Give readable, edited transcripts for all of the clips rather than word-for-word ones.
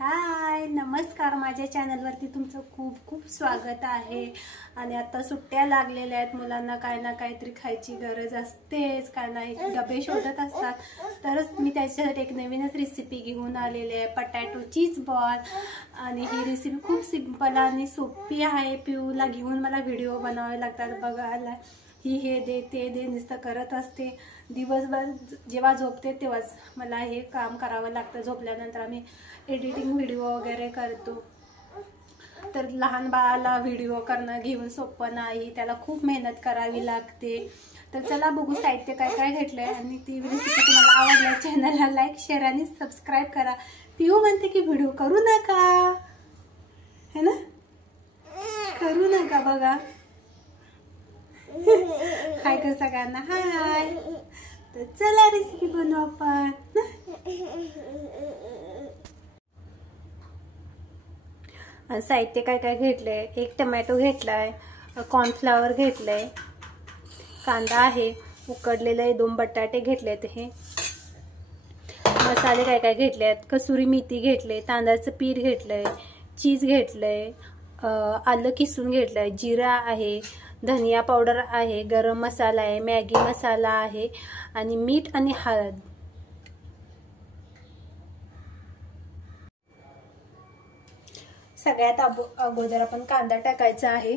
हाय नमस्कार, माझ्या चॅनलवरती तुमचं खूप खूप स्वागत आहे। आणि आता सुट्ट्या लागलेल्या आहेत, मुलांना काय ना काहीतरी खायची गरज असतेच, काय ना डबे शोधत असतात। तरच मी त्याच्यासाठी एक नवीनच रेसिपी घेऊन आलेली आहे, पटॅटो चीज बॉल। आणि ही रेसिपी खूप सिंपल आणि सोपी आहे। पिऊला घेऊन मला व्हिडिओ बनवावे लागतात बघायला, ही हे दे ते दे नुसतं करत असते। दिवसभर जेव्हा झोपते तेव्हाच मला हे काम करावं लागतं। झोपल्यानंतर आम्ही एडिटिंग व्हिडिओ वगैरे करतो, तर लहान बाळाला व्हिडिओ करणं घेऊन सोपं नाही, त्याला खूप मेहनत करावी लागते। तर चला बघू साहित्य काय काय घेतलंय आणि ती रेसिपी तुम्हाला आवडल्या चॅनलला लाईक शेअर आणि सबस्क्राईब करा। पिऊ म्हणते की व्हिडिओ करू नका, है ना, करू नका बघा। हाय कर सगळ्यांना, हाय। तर चला रेसिपी बनवू आपण। साहित्य काय काय घेतलंय, एक टोमॅटो घेतलाय, कॉर्नफ्लॉवर घेतलंय, कांदा आहे उकडलेले, 2 बटाटे घेतलेत, हे मसाले काय काय घेतलेत, कसुरी मेथी घेतले, तांदळाचं पीठ घेतलंय, चीज घेतलंय, आलं किसून घेतलंय, जिरा आहे, धनिया पावडर आहे, गरम मसाला आहे, मॅगी मसाला आहे आणि मीठ आणि हळद। सगळ्यात अगोदर आपण कांदा टाकायचा आहे,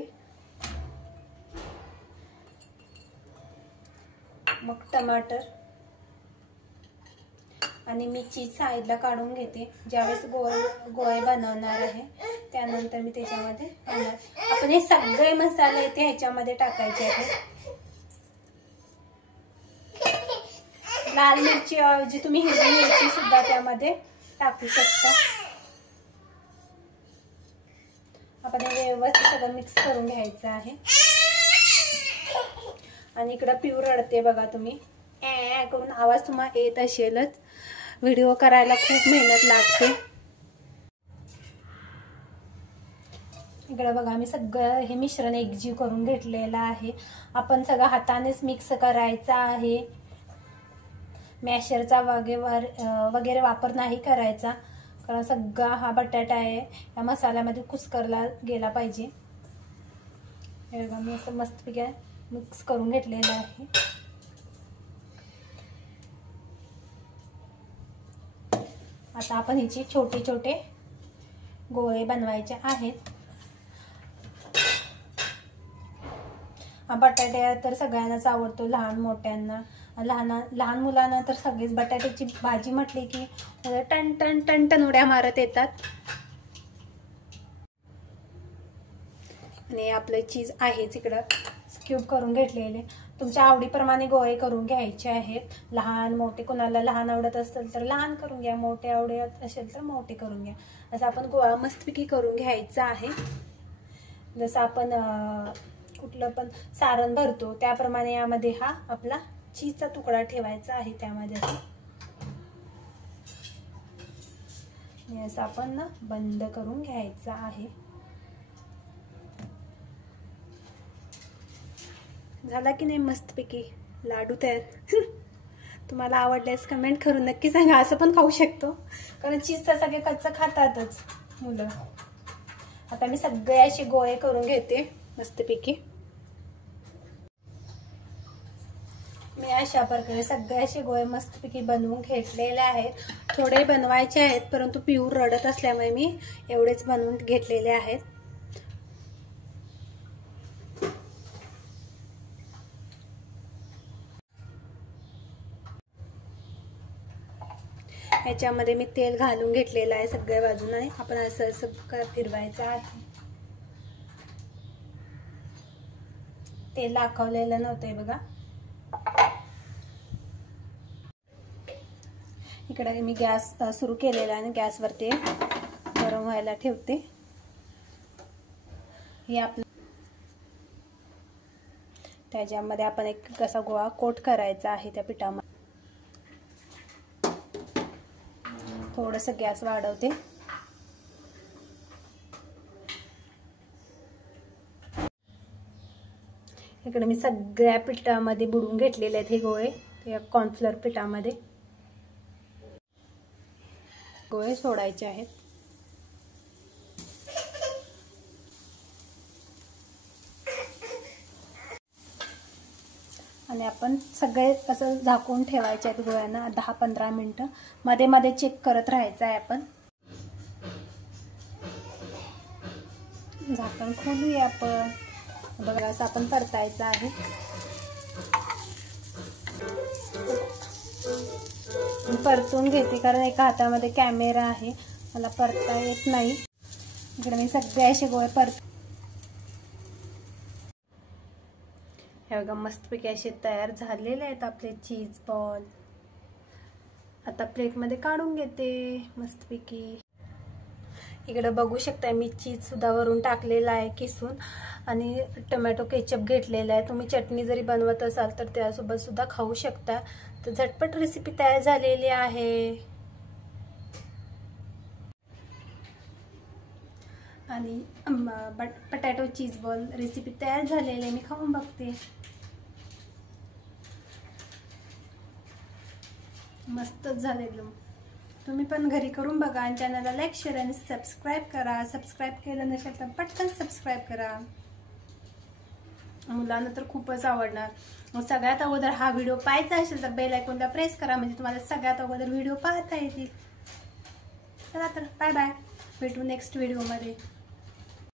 मग टमाटर आणि मी चीज साईडला काढून घेते। ज्यावेळेस गोळे बनवणार आहे त्यानंतर मी त्याच्यामध्ये घालणार। आपण हे सगळे मसाले ते ह्याच्यामध्ये टाकायचे आहेत। लाल मिरची ऐवजी तुम्ही हिरवी मिरची सुद्धा त्यामध्ये टाकू शकता। आपण हे व्यवस्थित सगळं मिक्स करून घ्यायचं आहे। आणि इकडं पिऊ रडते बघा, तुम्ही ऍ करून आवाज तुम्हाला येत असेलच। व्हिडिओ करायला खूप मेहनत लागते। इकडे बघा मी सगळं हे मिश्रण एकजीव करून घेतलेलं आहे। आपण सगळं हातानेच मिक्स करायचं आहे, मॅशरचा वगैरे वापर नाही करायचा, कारण सगळा हा बटाटा आहे या मसाल्यामध्ये कुस्करला गेला पाहिजे। हे बघा मी असं मस्तपैकी मिक्स करून घेतलेलं आहे। आता आपण ह्याचे छोटे छोटे गोळे बनवायचे आहेत। हा बटाटा तर सगळ्यांनाच आवडतो, लहान मोठ्यांना। लहान मुलांना तर सगळेच बटाट्याची भाजी म्हटली की टन टन टन टन उड्या मारत येतात। आणि आपलं चीज आहे तिकडं क्यूब करून घेतलेले, तुमच्या आवडीप्रमाणे गोळे करून घ्यायचे आहेत। लहान मोठे, कोणाला लहान आवडत असेल तर लहान करून घ्या, मोठे आवडत असेल तर मोठे करून घ्या। असं आपण गोळा मस्तपैकी करून घ्यायचा आहे। जसं आपण कुठलं पण सारण भरतो त्याप्रमाणे यामध्ये हा आपला चीजचा तुकडा ठेवायचा आहे त्यामध्ये। असं आपण बंद करून घ्यायचं आहे। झाला की नाही मस्तपैकी लाडू तयार। तुम्हाला आवडल्यास कमेंट करून नक्की सांगा। असं पण खाऊ शकतो, कारण चीजचा सगळे कच्चं खातातच मुलं। आता मी सगळे असे गोळे करून घेते मस्तपैकी। मी अशा प्रकारे सगळे असे गोळे मस्तपैकी बनवून घेतलेले आहेत। थोडे बनवायचे आहेत, परंतु पिऊ रडत असल्यामुळे मी एवढेच बनवून घेतलेले आहेत। ह्याच्यामध्ये मी तेल घालून घेतलेलं आहे सगळ्या बाजूने। आपण असं असं फिरवायचं आहे। तेल दाखवलेलं नव्हतंय बघा। इकडे मी गॅस सुरू केलेला आहे, गॅसवरती गरम व्हायला ठेवते। हे आपलं त्याच्यामध्ये आपण एक कसा गोळा कोट करायचा आहे त्या पिठामध्ये। थोडंसं गॅस वाढवते। इकडे मी सगळ्या पिठामध्ये बुडवून घेतलेले आहेत हे गोळे, या कॉर्नफ्लोअर पिठामध्ये गोळे सोडायचे आहेत। आणि आपण सगळे असं झाकून ठेवायचे आहेत गोळ्यांना 10-15 मिनटं. मध्ये मध्ये चेक करत राहायचं आहे आपण. झाकण खोलूया आपण. बघा असं आपण परतायचं आहे. परतून घेते कारण एका हातामध्ये कॅमेरा आहे, मला परता येत नाही. इकडे मी सगळे असे गोळे हे बघा मस्तपैकी असे तयार झालेले आहेत आपले चीज बॉल. आता प्लेटमध्ये काढून घेते मस्तपैकी. इकडे बघू शकता मी चीज सुद्धा वरून टाकलेला आहे किसून आणि टोमॅटो केचप घेतलेला आहे. तुम्ही चटणी जरी बनवत असाल तर त्यासोबत सुद्धा खाऊ शकता. तर झटपट रेसिपी तयार झालेली आहे. आणि बटाटो चीज बॉल रेसिपी तयार झालेली आहे. मी खाऊन बघते. मस्तच झाले एकदम. तुम्ही पण घरी करून बघा आणि चॅनलला लाईक शेअर आणि सबस्क्राईब करा. सबस्क्राईब केलं नसेल तर पटकन सबस्क्राईब करा. मुलांना तर खूपच आवडणार. सगळ्यात अगोदर हा व्हिडिओ पाहायचा असेल तर बेल आयकॉनला प्रेस करा म्हणजे तुम्हाला सगळ्यात अगोदर व्हिडिओ पाहता येतील. चला तर बाय बाय. भेटू नेक्स्ट व्हिडिओमध्ये.